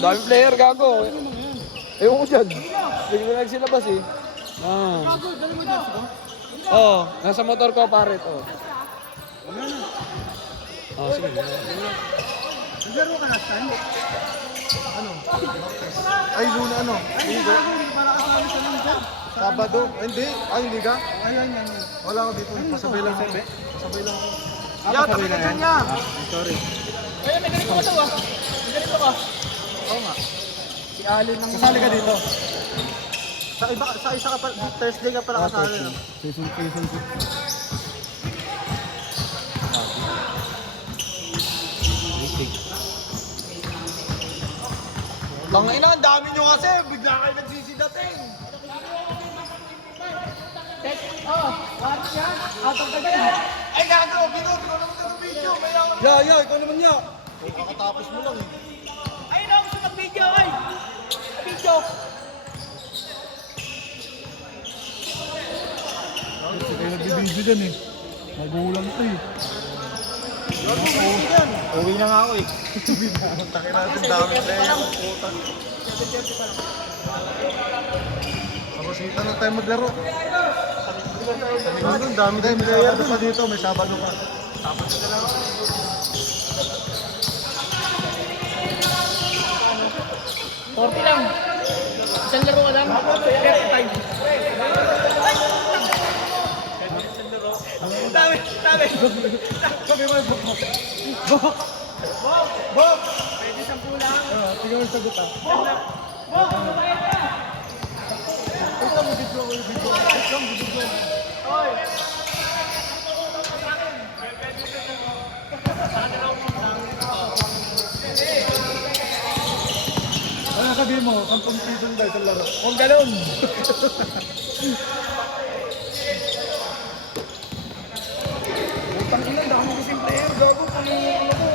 Dami player, gago. Ewan ko dyan. Bigla na nagsilabas eh. Gago, dali mo dyan. Oo, nasa motor ko pare to. Sige. Naglaro ka last time? Ay, Luna ano? Ay, gago, hindi para kasali sa linggo. Sabado? Hindi. Ay, hindi ka? Ayan, yan. Wala ko dito. Pasabay lang ako. Pasabay lang ako. Yeah, tabi ka dyan niya. Sorry. Ay, may ganito ka daw ah. May ganito ka. Oo nga. Si Alin ang... Kasali ka dito. Sa isa ka pa, Thursday ka pala kasali. No? Season. Tangina, ang dami nyo kasi. Bigla kayo nagsisidating. What yan? Out of the game. Ay, gago. Ginod ko naman ng video. Ya, ikaw naman ya. Kakatapos mo lang eh. Ay, na gusto mag-video, ay! Video! Kasi kayo nagbibidyo dyan eh. Nagulang ito eh. Uwi na nga ako eh. Takin natin dami player. Kapasitan na tayo maglaro. Ang dami tayo player pa dito. May Sabado pa. Sabado na laro. $40 lang. Isang laro ka lang. 35. Dami. Sabi mo, Bob! Pwede 10 lang. Tingnan mo yung sagot ah. Ito mo video ko yung video. Ito mo video. Oy! Ano sabihin mo? 10 season dahil sa laro. Huwag galon. Utang ina, dami kasing player. Gago, ano ko.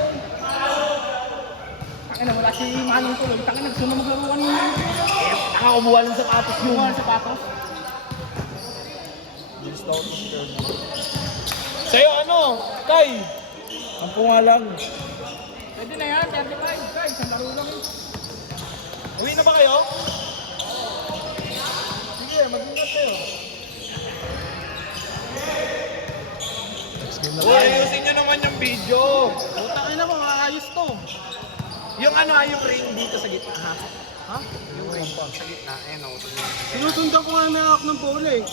Tangina, wala si Manong Tuloy. Tangina, gusto na maglaro kanina. Tanga, kumuha ng sapatos. Kumuha ng sapatos. Sa'yo ano? Kay? Ang punga lang. Pwede na yan, 35. Guys, isang laro lang. Uwi na ba kayo? Sige, mag-ingat kayo. Uy, ayusin nyo naman yung video. Utangin na mo, maayos to. Yung yung ring dito sa gitna ha? Ha? Yung ring sa gitna, Sinusundan ko nga may akak ng bola eh.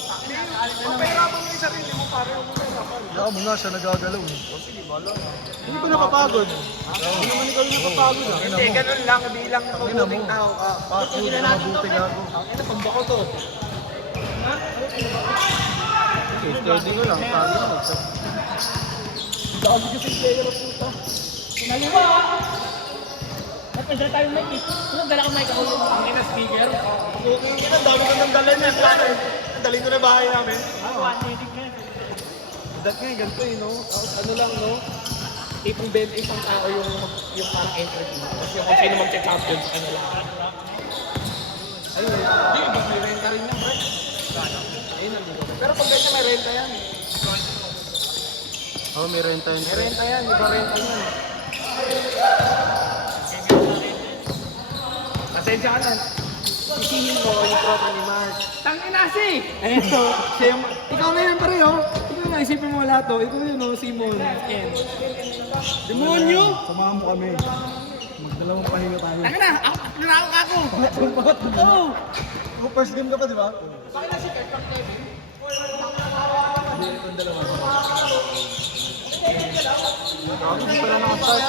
Papahirapan mo yung sarili mo, pare mo na kapal. Kaya mo nga siya nagagalaw. Sige, bala. Hindi ba napapagod? Hindi naman ikaw yung napapagod ah. Hindi, ganun lang, bilang mabuting tao ka. Pakyo na mabuti gago. Ang ina, pambako to. Steady ko lang, sabi ko. Dami kasing player ang puta. Pinaliwa! Ba't may dala tayong mic eh? Ano, dala kang mic ako yung Ang ina speaker. Okay, ang ina, dami ko nang dala niyan. Dali ko na bahay namin. Ako, athletic na yun. Dat nga, ganito eh, no? Ano lang, no? Tipong 20 isang tao yung parang entry fee. Tapos yung kung sino mag-champions, ano lang. Ayun, hindi, may renta rin yan, bro. Ayun, nandito. Pero pag ganyan may renta yan. Oh, may renta yun. May renta yan, di ba renta yan? Pasensya ka na. Sisihin mo yung tropa ni Mark. Tanginasi! Ayun to, siya yung... Ikaw na yan pareho. Ikaw na, isipin mo wala to. Ikaw yun, no, Simon. Ken. Demonyo! Samahan mo kami. Magdalawang pahinga tayo. Tanga na! Nanakak ako! Oo! First game ka pa, di ba? Bakit na si Kurt Kevin? Hindi, itong dalawa. Hindi pala nakastart.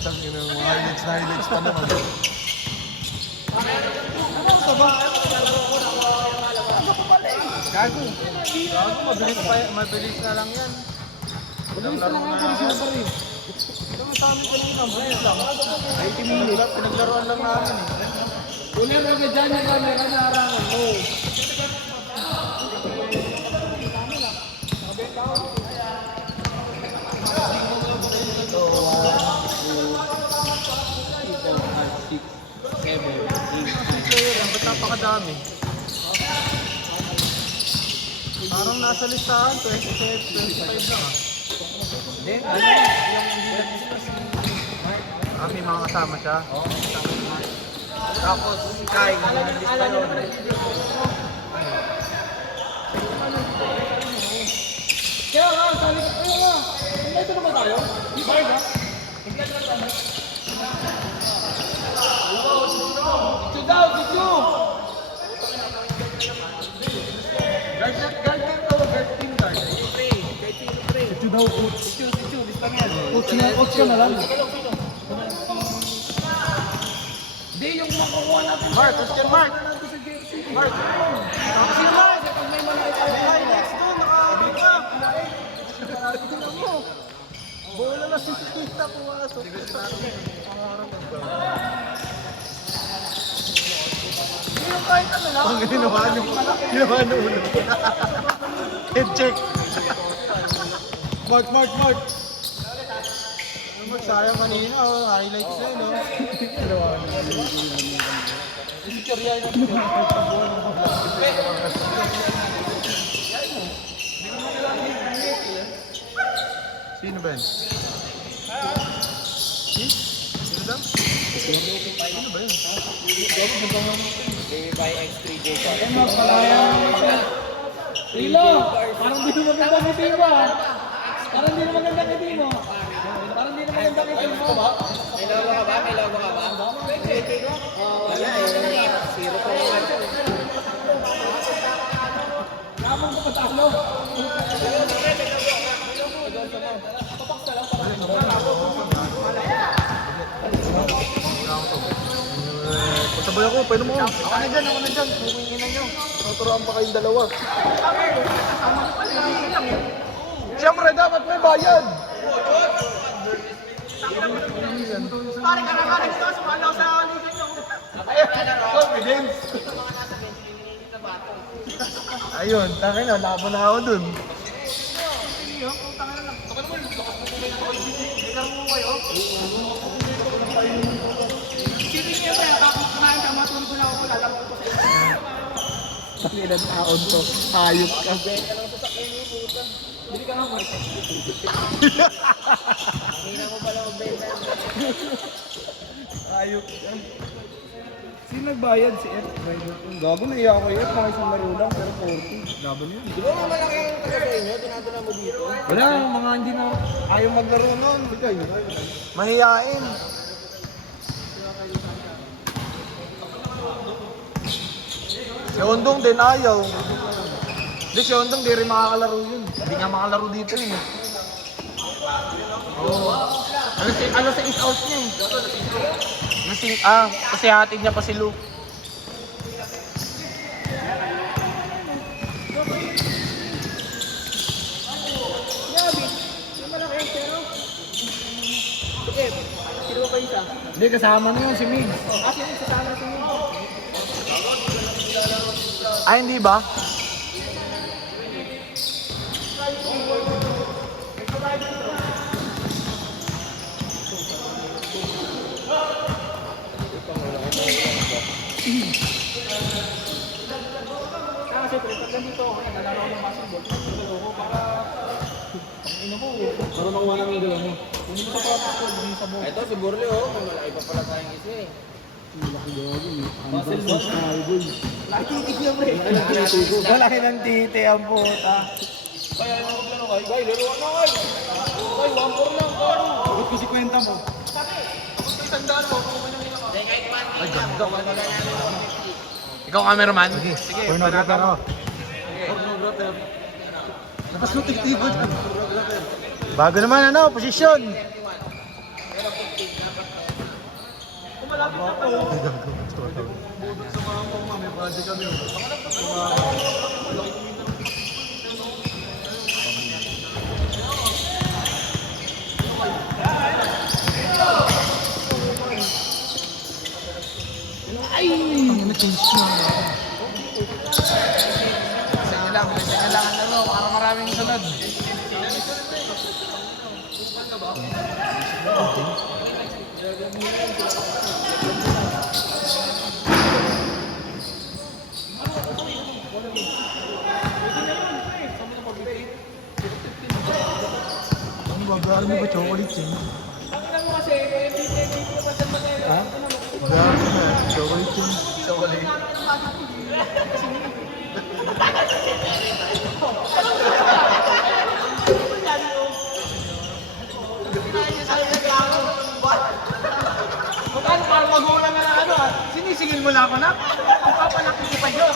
Tangin na mga highlights pa naman. Gago. Gago, mabilis na lang yan. Mabilis na lang ako, bilis na pa rin. Ito sa amin ka lang mabilis lang. 80 minutes. Pinaglaruan lang namin eh. Kunin mo ka dyan yung camera na harangan mo. Ba't napakadami? Parang nasa listahan, 25 lang ah. Then, ano yung May mga kasama siya. Tapos, si Kai, nandito pa yun. Kaya nga, sabi ko, kaya nga. Ito na ba tayo? Di ba ba? Ito daw, ito! Guard to, guard team guard. Ito daw, coach. Ito, lista nga. Coach ka na lang. Hindi, yung makukuha natin. Mark, question Mark. Mark. Sino ba? Kasi pag may mali tayo. Next to, nakakabit ka. Tignan mo. Bola na si Tita pumasok. Yung kahit ano lang. Ang ginawa nyo ulo. Head check. Mark. Mark, sayang kanina. Highlights na yun. Sino ba yun? Sino daw? Sino ba yun? Ano, palaya. Rilo, parang di mo maganda ngiti mo. Parang di mo maganda ngiti mo. Parang di mo maganda ngiti mo. May lawa ka ba? Wala eh. Zero pa naman. Kamang ko patalo. Patabay ako, pwede mo. Ako na dyan. Humingi na nyo. Naturoan pa kayong dalawa. Siyempre, dapat may bayad. Pare ka na nga nito, sumalaw sa ligan nyo. Confidence. Ayun, tangin na, laban na ako dun. Sili niya ba? Tapos kumain ka, matulog ko na ako, lalaro ko sa iyo. Pangilan taon to, hayop ka. Bili ka nga, Mark. Hina mo pala magbenta. Ayok ka. Sino nagbayad? Si F. Gago na iya ako F, mga isang laro lang, pero 40. Laban yun. Di ba malaki ang taga sa inyo? Dinadala mo dito? Wala, mga hindi na ayaw maglaro nun. Mahihain. Si Ondong din ayaw. Hindi, si Ondong di rin makakalaro yun. Hindi nga makalaro dito eh. Oo. Ano sa is-out niya eh. Kasi hatid niya pa si Luke. Sino ba isa? Hindi, kasama na yun si Mig. Sino sasama sa inyo? Ay, hindi ba? Kasi pag nandito ako, naglalaro ng basketball, naglalaro ko para ang ino mo, marunong wala ng gawin mo. Hindi mo sa practice ko, hindi sa buong. Ito si Burle oh. May malaki pa pala tayong isa eh. Basketball tayo, boy. Nakikita niya, pre. Malaki ng titi ang puta. Kaya ano maglaro kay? Kay, laruan na kay. Kay, 1-4 lang karo. Bakit kasi kwenta mo? Ay, ganda ka na. Ikaw cameraman? Sige. Pornographer ako. Pornographer. Tapos mo tigtibo dyan. Bago naman ano, posisyon. Kumalapit ako. Budot sa mga mga may budget kami. Ay! Ang na-change na. Sige lang ang laro. Para maraming sunod. Ang babayaran mo ba chocolate eh? Ang ina mo kasi, MVP Ha? Chocolate yun. Chocolate. Magkano parang magulang na ano ah. Sinisingil mo lang ako na. Papalaki ko pa yun.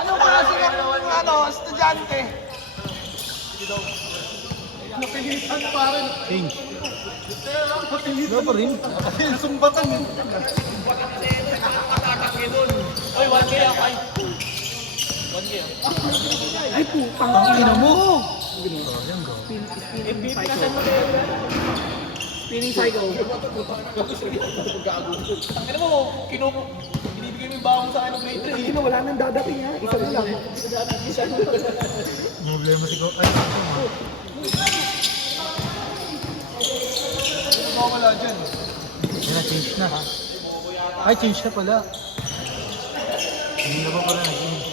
Ano ba kasi ano, estudyante? Napilitan pa rin. Change. Ano pa rin? Sumbatan eh. Oy, 1K ako. Ay. 1K ah. Ay putang ina mo. Spinning cycle. Ano mo, binibigay mo yung bawang sa akin ng grade 3. Wala nang dadating ha. Isa na lang. Problema siguro. Ay, Wala dyan. yan na, change na. Ay, change na pala. Hindi na ba pala nag-change?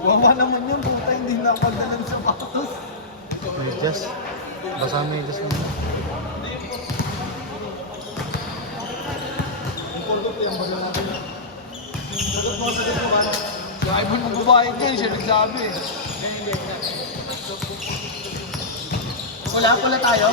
Wawa naman yun. Puta hindi na pagdala ng sapatos. Medyas. Basa medyas naman. Kaya mo nang babae niya, siya nagsabi. Wala tayo.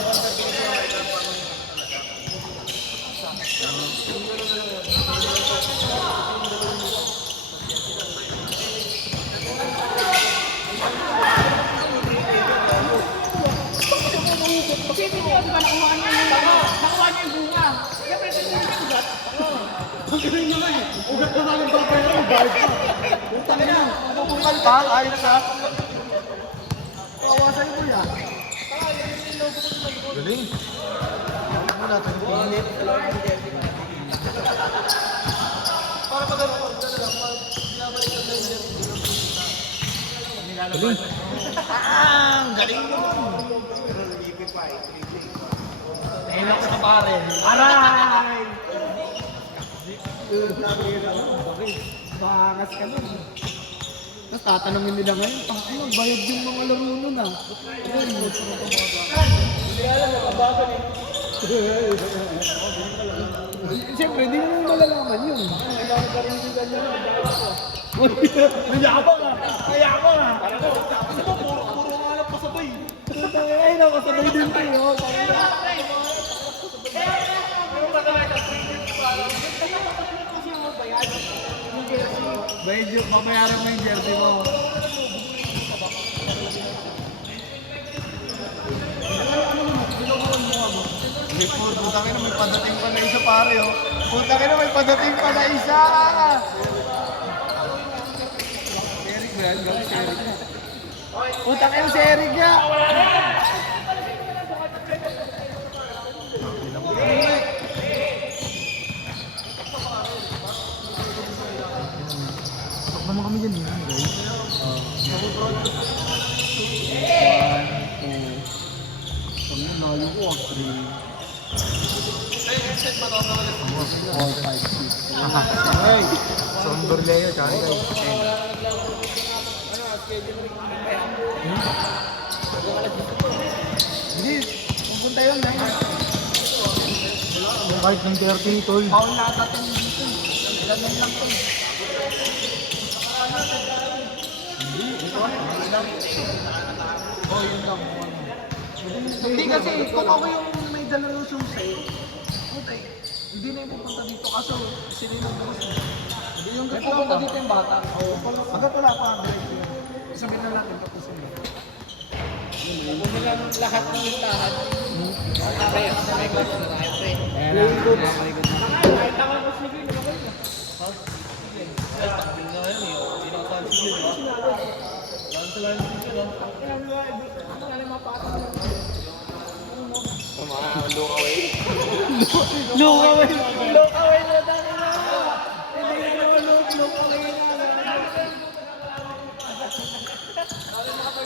Pupukal pa, ayos ha. Kawawa sa'yo mo yan. Galing. Ano natin? Galing. Galing mo. Ayun ako sa pare. Aray! Bangas ka nun. Tapos tatanungin nila ngayon, ano, bayad yung mga laro nun ah. Siyempre, hindi mo malalaman yun. Nayabang ah! Nayabang ah! Puro nga lang pasabay. Ay, nakasabay din tayo. Medyo, mamayaran mo yung jersey mo. Putang ina, may padating pa na isa pare oh. Putang ina, may padating pa na isa. Eric ba yan? Galing si Eric na. Putang ina si Eric nga. Pasok naman kami dyan, yun, guys. Nayo ko ah. 3. Ay! Somber Leo, tsaka ni guys. Hindi, pupunta yun na yun. Kahit ng 30, tol. Paul na natin dito. Ganun lang to. Oh, yun lang. Hindi kasi, kung ako yung may dala ng shoes eh. Putay, hindi na yung pupunta dito kaso sinilog mo siya. Hindi yung pupunta dito yung bata. Agad wala pa ang grade yun. Sabihin na natin tapos yun. Kumbaga lahat ng listahan. Kaya sa may class na tayo, pre. Kaya lang. Kahit ako ko sige, ano ba yun? Ha? Sige. Ay, pagbil na yun eh. Hindi na kasali sige. Lang sa lang sige, no? Mga look away. Look away! Look away na tayo na! Hindi na naman look away na.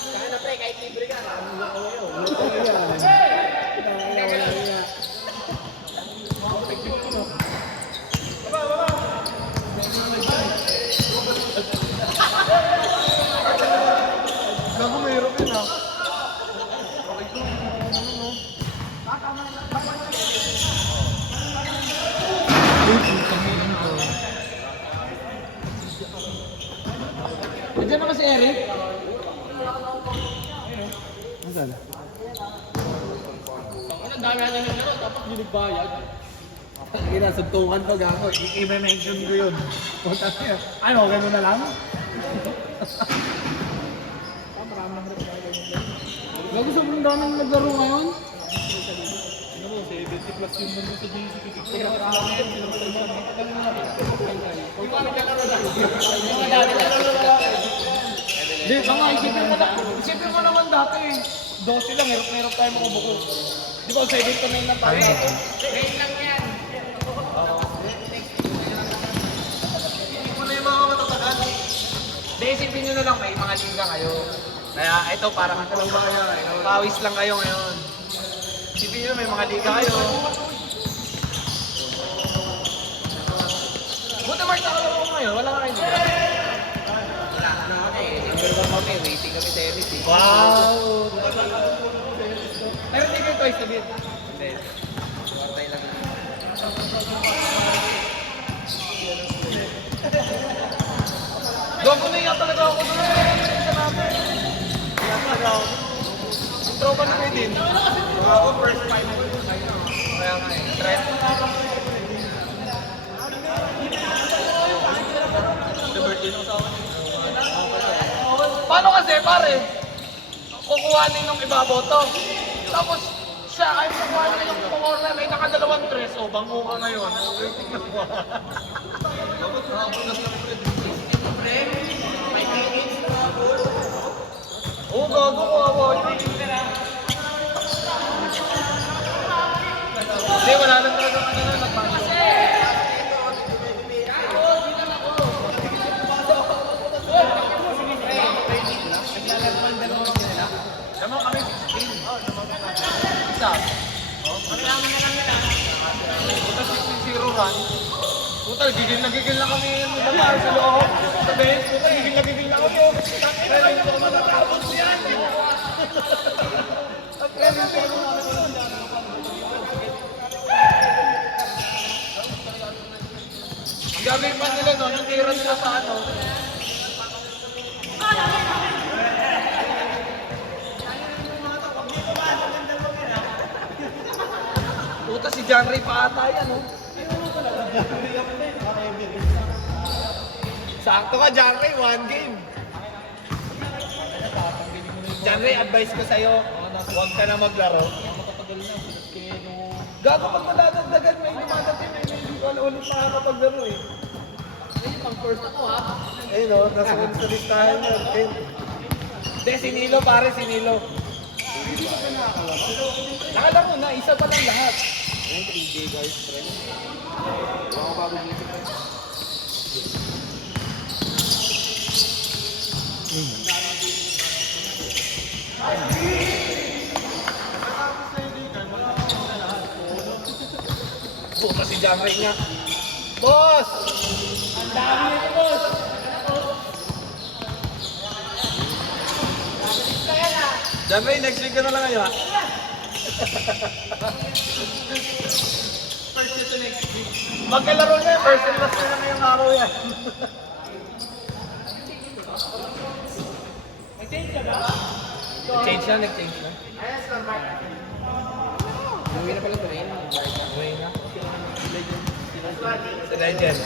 Kaya na pre, kahit libre ka. Look away yun. Nandiyan na ba si Eric? Nasaan? Ang dami na nalaro, dapat binigbayad. Ginasugtungan ko gako. I-mention ko yun. Punta niya. Ano, gano'n na lang? Gago sobrang daming naglaro ngayon. Ano mo, 70 plus yung mundo sa BC. Hindi, mga isipin mo naman dati. 12 lang, meron tayo mga buko. Di ba, 7 to 9 lang tayo. Ngayon lang yan. Hindi na yung mga matatagal. Hindi, isipin nyo na lang may mga liga kayo. Kaya ito parang pawis lang kayo ngayon. Isipin nyo may mga liga kayo. Buta Mark, nakalaro ko ngayon. Wala ka kayo liga. Wala. Number 1 kami. Waiting kami sa Eric. Wow! Pero hindi kayo twice na bit. Hindi. Wartay lang. Gago na yan talaga ako doon. Sa namin. Kaya talaga ako. Yung tropa na kayo din. Ako first time ko. Kaya nga eh. Trend. Paano kasi pare? Kukuhanin ng ibaboto. Tapos siya ay kukuhanin yung corner ay nakadalawang tres. O, bango ka ngayon. Oo, gago ko ako. Hindi, wala lang talaga nagbango. Naman kami 16. Isa. Puta 16-0 run. Puta, gigil na kami magdamar sa loob. Sa base, puta, gigil na kami. Takit na kayo na matatapos yan. Ang training ko ang gagawin pa nila no, nang tira nila sa ano. Puta si John Ray pa ata yan, no? Sakto ka, John Ray, 1 game. John Ray, advice ko sa'yo, huwag ka na maglaro. Gago pag madadagdagan, may dumadating, may hindi ko ulit makakapaglaro eh. Pang first ako ha. Ayun no, nasa ulit sa listahan yun. Hindi, si Nilo pare, si Nilo. Nakalaro na, isa pa lang lahat. Ayun, 3J guys, friend. Ako bago dito. Buka si John Ray nga. Boss! Ang dami nito, boss! John Ray, next week ka na lang ngayon ha? First to next week. Magkalaro niya, first and last na lang ngayong araw yan. Nag-change ka ba? Nag-change na, nag-change na. Uwi na pala ito eh. Uwi na. Sa Legend.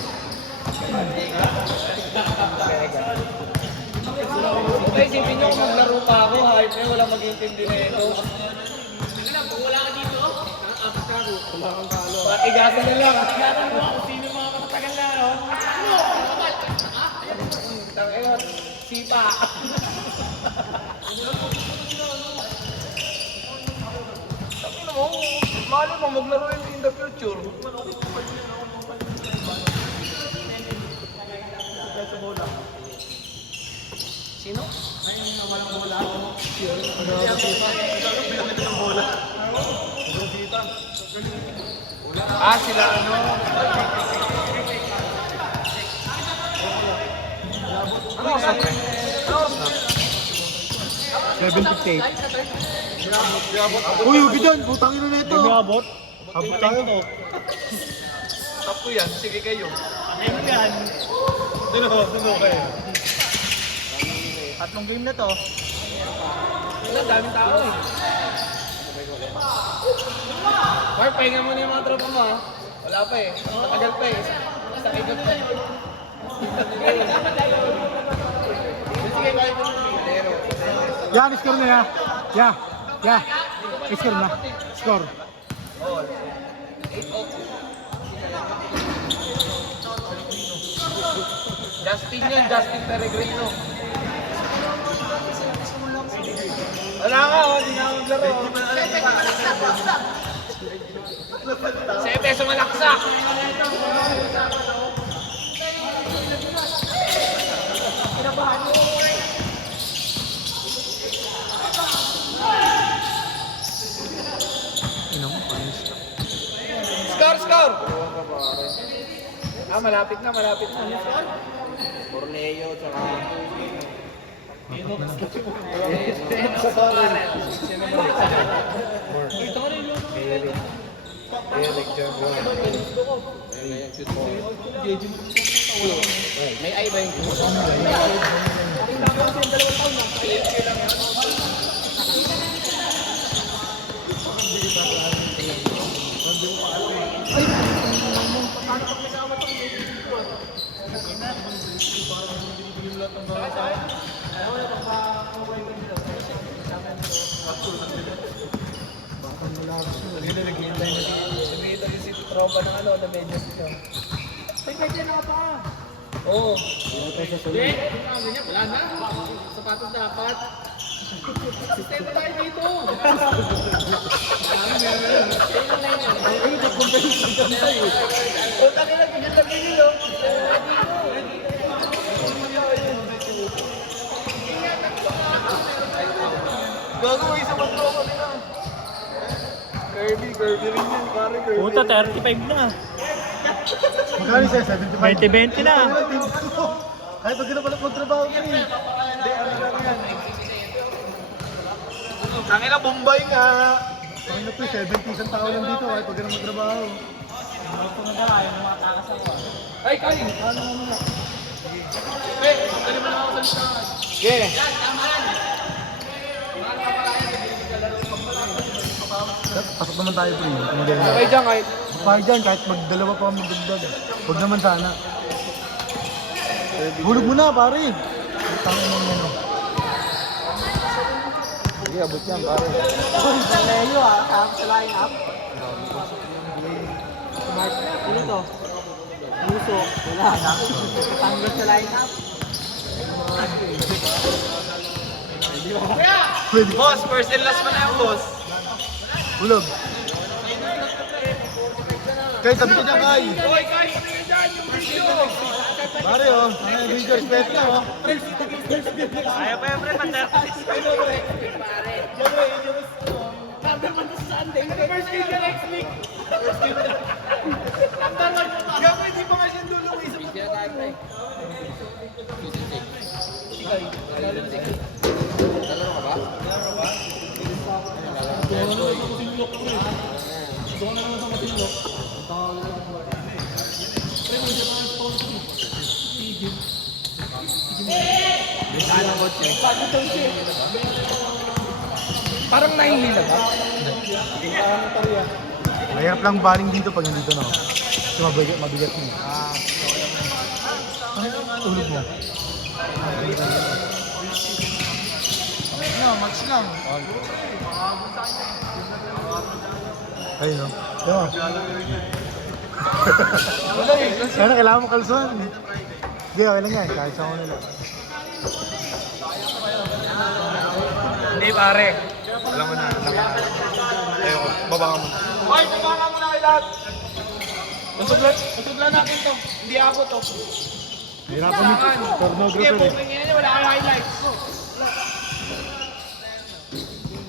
Okay, isipin nyo kung maglaro pa ako, hype na wala mag-intindi na ito. Sige lang, kung wala ka dito, atas ka ako. Wala kang talo. Patigasan na lang. Laran mo kung sino mga matatagal na, no? Tangin, sipa. Tangin mo, mali mo maglaro yun in the future. Sino? Ah, sila ano? Ano sa pre? 758. Uy, huwag dyan. Putang ina na ito. May abot? Abot tayo. Tapo yan, sige kayo. Ano yan? Suno kayo. Tatlong game na to. Wala, daming tao eh. Mark, pahinga mo na yung mga tropa mo ha. Wala pa eh. Matagal pa eh. Sa ikot pa eh. Sige, kahit mo na. Yan, score na ya. Ya. Ya. Score na. Score. Justin yun, Justin Peregrino. Wala ka, hindi nga maglaro. 7 peso malaksak. Score, score! Ah, malapit na, malapit na. Corneo, tsaka... May ay ba yung Sumito yung si tropa ng ano, na medyo siya. Pwede na pa. Oo. Hindi, wala na. Sapatos dapat. Sistema tayo dito. Punta nila, pagkakabili nyo. Gago, isa pa tropa nila. Kirby rin yan, pare Kirby. Puta, 35 na. Magkano siya? 75? 20-20 na. Kahit pag pala magtrabaho ko eh. Hindi, ano lang yan. Tangina, Bombay nga. Ay na po, 70 isang tao lang dito kahit pag magtrabaho. Ay, kain. Ano mo na? Eh, dali mo na ako sa listahan. Yeah. Pasok naman tayo po eh. Okay dyan, kahit. Pakay dyan kahit magdalawa pa kami magdagdag. Huwag naman sana. Hulog mo na pare. Tangin mo yan. Sige, abot yan pare. Leo kasama sa line-up. Smart. Ano to? Puso. Wala na. Tanggal sa line-up. Pwede. Boss, first and last man na yung boss. Hulog. Kay, tabi ka dyan kay. Hoy, guys, tingnan dyan yung video. Pare oh, ang video respect na oh. Ayaw pa yung pre, pa-30. Number 1 to Sunday. First video next week. Number 1. Gago, hindi pa kasi yung dulo. Isa pa tayo, pre. Sikay. Lalaro ka ba? Doon na naman sa matinlok. Parang nahihila ba? Mahirap lang baling dito pag nandito na. Kasi mabigat mo. Tulog mo. No, match lang. Ayun no. Diba? Kaya na kailangan mo kalson. Hindi, okay lang yan. Kahit sa ako nila. Hindi pare. Alam mo na. Ayoko, babaka mo. Hoy, babaka mo na kay lahat. Masuglan natin to. Hindi ako to. Hirapan mo. Sige, Pornographer eh. booking yan. Wala kang highlights.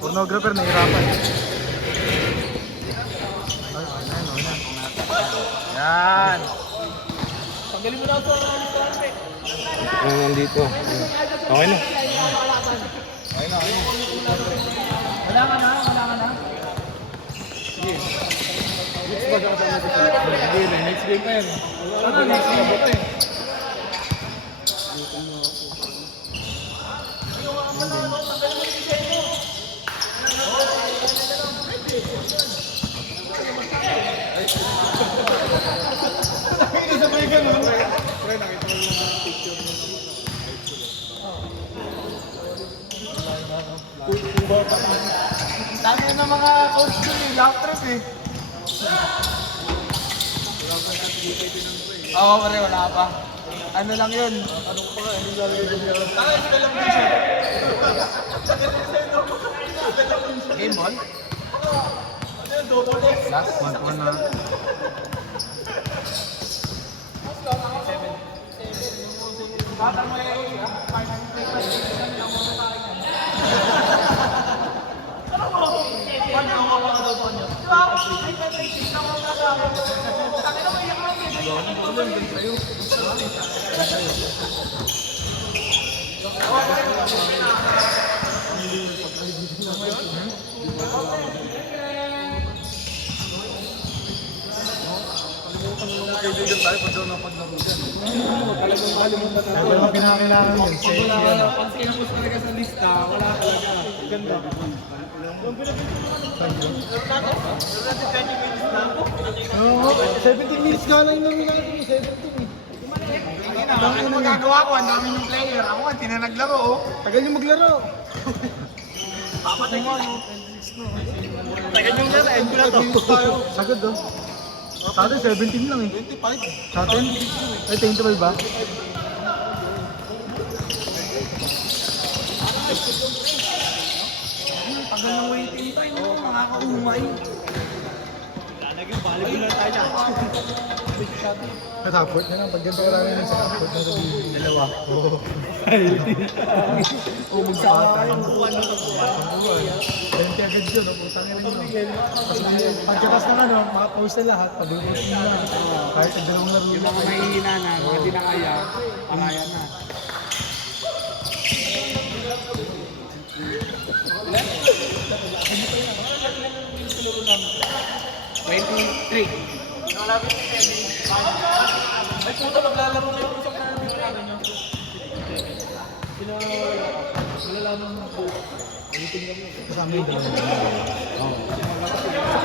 Pornographer, nahirapan. Yan. Tanggalin mo na ito. Yung nandito. Okay na. Wala ka na, wala ka na. Yes, baga Hindi, next game pa yan. Ano, next game ba eh? Dami na mga coach dun eh, long trip eh. Oo, pare, wala pa. Ano lang yun? Anong pa? Anong lalagay ko niya? Game ball? Last, 1-1 na. Ito naman pinakailangan yun. Pag tinapos talaga sa lista, wala talaga. Ganda. Oo, 17 minutes nga lang yung namin natin, 17 eh. Ang magagawa ko, ang dami ng player. Ako, hindi na naglaro, oh. Tagal yung maglaro. Tagal yung laro, end ko na to. Sagad, oh. Sa atin, 17 lang eh. 25. Sa atin? Ay, 25 ba? Tagal ng waiting time, nakakaumay. Lalagyan, volleyball lang tayo dyan. Natapot na lang. Pag ganito ka lang yun sa tapot na rin. Dalawa. Oo. Magsama kayo. 20 agad yun. Putang ina yun. Pagkatas ng ano, makapost na lahat. Pag-post na lang. Kahit ang dalawang laro Yung lang. mga mahihina na, mga di na kaya, pakaya na. Three. Ay puto, maglalaro na yung isang namin yung ano nyo. Malalaman mo po. Kasama yun.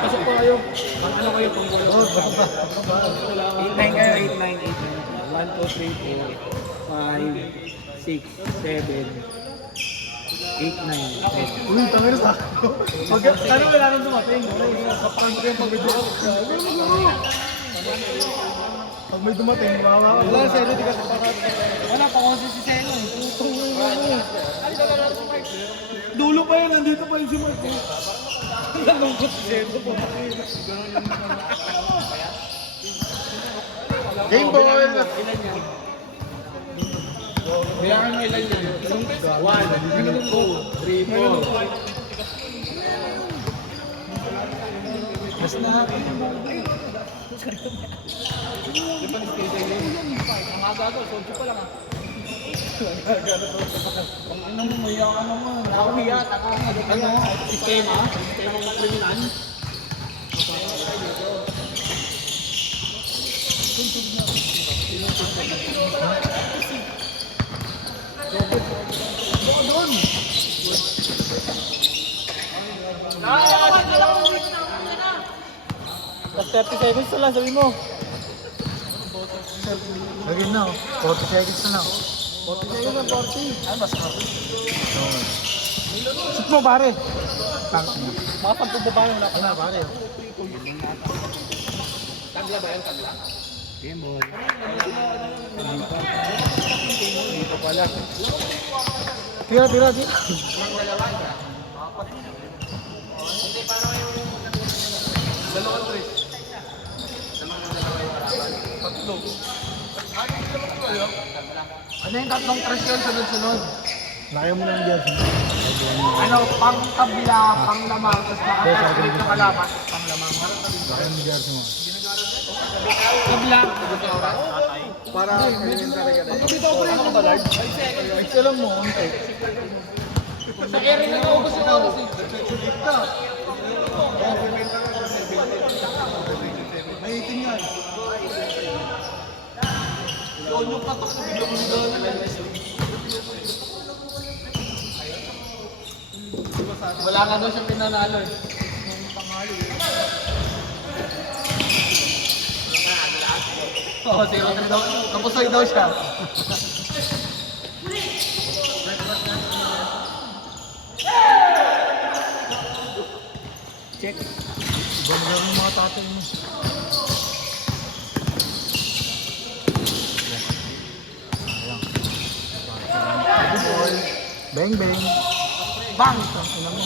Pasok po kayo. Ano kayo pang bola? Oo, basta. 8-9 kayo, 8-9, 8-9. 1, 2, 3, 4, 5, 6, 7, 8, 9, 10. Uy, tangin na sa akin. Sana wala nang dumating. Kapag ko yung pag-video. Pag may dumating, mawawa ka. Wala, sero, di ka sa pakat. Wala pa kasi si Seno. Dulo pa yan, nandito pa yung si Mark. Nalungkot si Sero po. Game ball! Ilan yan? Bilangan mo ilan yan. 1, 2, 3, 4. Mas na. Ang aga to, solcho pa lang ah. Ano mo, mahiya ka naman. Ako hiya, ano, sistema ng kriminal. Tapos 30 seconds na lang, sabi mo. Lagyan na, oh. 40 seconds na lang. 40 seconds na 40. Ay, mas ako. Shoot mo, pare. Tang. Mga pagpababa na Wala, pare. Tagla ba yan? Tagla? Game ball. Dito pala. Tira, tira, tira. Dalawang tres. Tatlo. Ano yung tatlong tres yun sunod-sunod? Nakaya mo lang dyan. Ano, pang kabila, pang lamang, tapos naka-straight na kalaban, tapos pang lamang. Nakaya mo dyan mo. Kabla. Para magbitaw ko rin ako ba, Lard? 5 seconds. Alam mo, konti. Sa area na naubos yung oras eh. May 18 yung patok na bigla mo nila. Wala nga daw siyang pinanalo eh. Oo, 0-3 daw. Napusoy daw siya. Check. Ganda ng mga tatay mo. Bang bang. Bang! Ina mo.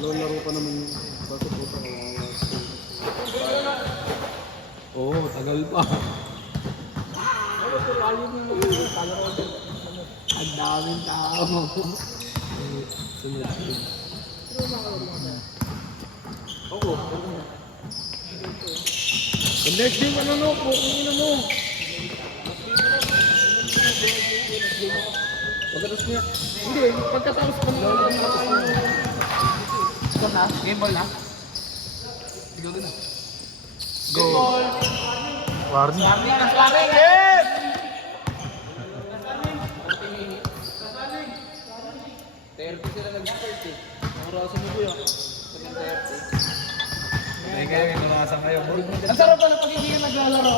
Dalawang laro pa naman yung bata-bata. Oo, tagal pa. Ang daming tao. Sunod. Oo. Ang next game, ano no? Pukin na mo. Pagkatapos niya. Hindi, pagkatapos ko na. Ito na? Game ball na? Siguro na. Go. Warning. Yes! Sila nag-start eh. Nakarasan mo ko yun. Ay, kaya narasan kayo. Ang sarap pa na pagiging naglalaro.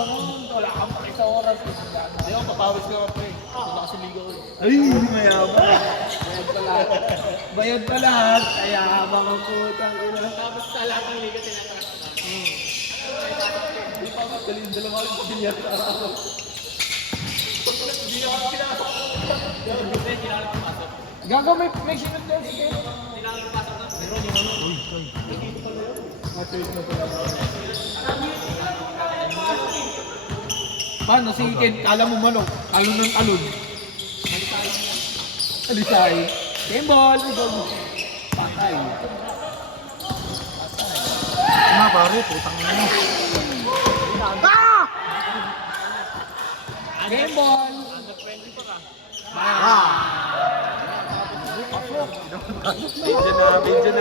Wala kang pakita oras. Hindi ako, papawis ka pa eh. Wala kasi ligaw eh. Ay, mayabang. Bayad pa lahat. Bayad pa lahat. Kaya habang ang putang ina. Tapos sa lahat ng liga tinatras na. Hindi pa ako galing dalawa ang pabiliyat sa araw. Hindi ako pinasok. Hindi ako pinasok. Gago may sinunod din si Ken. Hindi ako pinasok na. Meron yung ano. Matulog na pala. Paano si Ken? Kala mo manok. Talon ng talon. Alisay. Kembol. Patay. Ano pare, putang ina mo. Kembol. Video na.